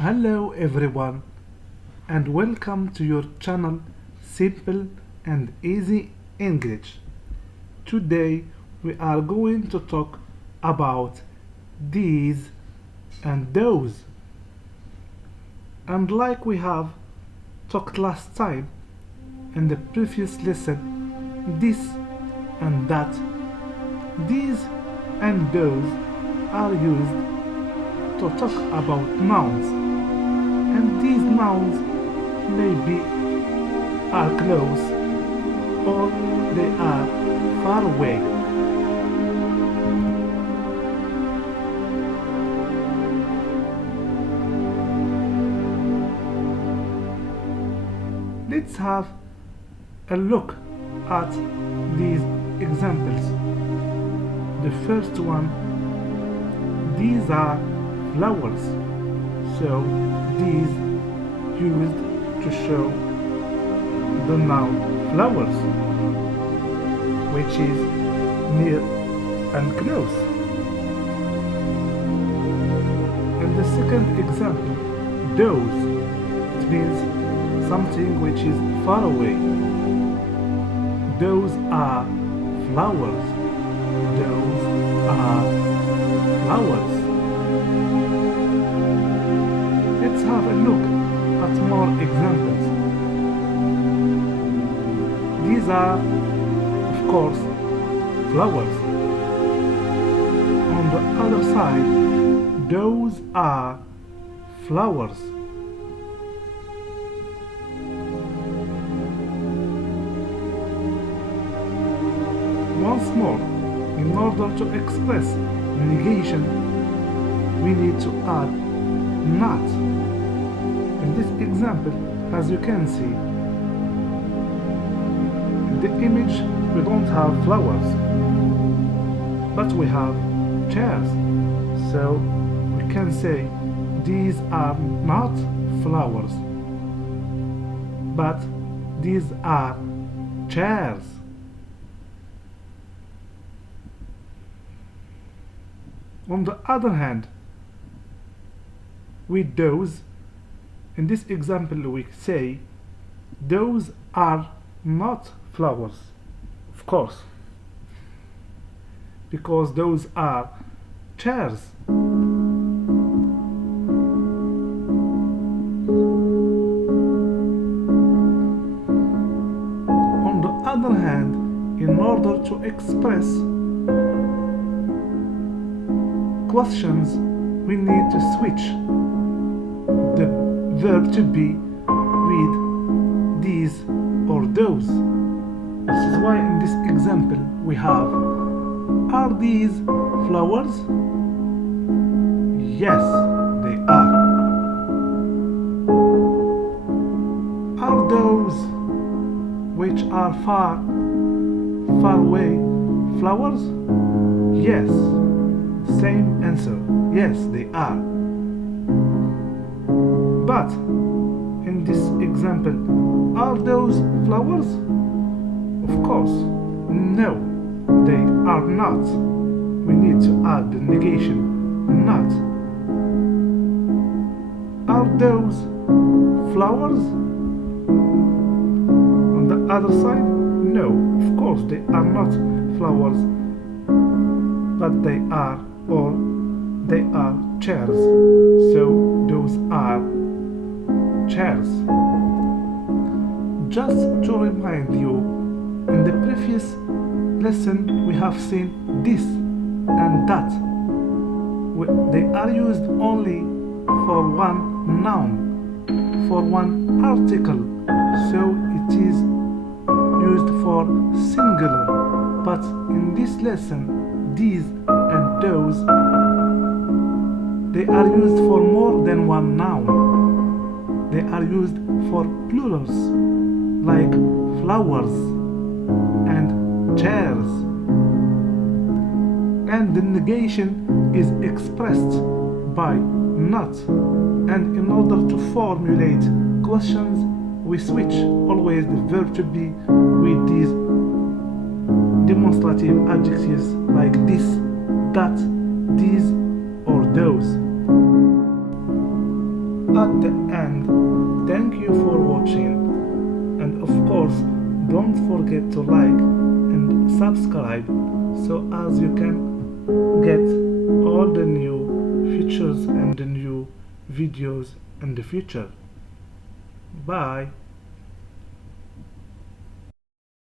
Hello everyone and welcome to your channel Simple and Easy English. Today we are going to talk about these and those. And like we have talked last time in the previous lesson, this and that, these and those are used to talk about nouns, and these nouns may be are close or they are far away. Let's have a look at these examples. The first one, these are flowers, so these used to show the noun flowers, which is near and close. And the second example, those, it means something which is far away. Those are flowers. Those are flowers. Let's have a look at more examples. These are, of course, flowers. On the other side, those are flowers. Once more, in order to express negation, we need to add not. In this example, as you can see, in the image we don't have flowers, but we have chairs. So we can say these are not flowers, but these are chairs. On the other hand, with those, in this example we say those are not flowers, of course, because those are chairs. On the other hand, in order to express questions, we need to switch the verb to be with these or those. This is why in this example we have, are these flowers? Yes, they are. Are those which are far away flowers? Yes. Same answer. Yes, they are. But in this example, are those flowers? Of course, no, they are not. We need to add the negation, not. Are those flowers? On the other side, no, of course they are not flowers, but they are, or they are chairs. So those are chairs. Just to remind you, in the previous lesson we have seen this and that. They are used only for one noun, for one article, so it is used for singular. But in this lesson, these and those, they are used for more than one noun. They are used for plurals, like flowers and chairs. And the negation is expressed by not. And in order to formulate questions, we switch always the verb to be with these demonstrative adjectives like this, that, these, or those. at the end, thank you for watching, and of course don't forget to like and subscribe so as you can get all the new features and the new videos in the future. Bye.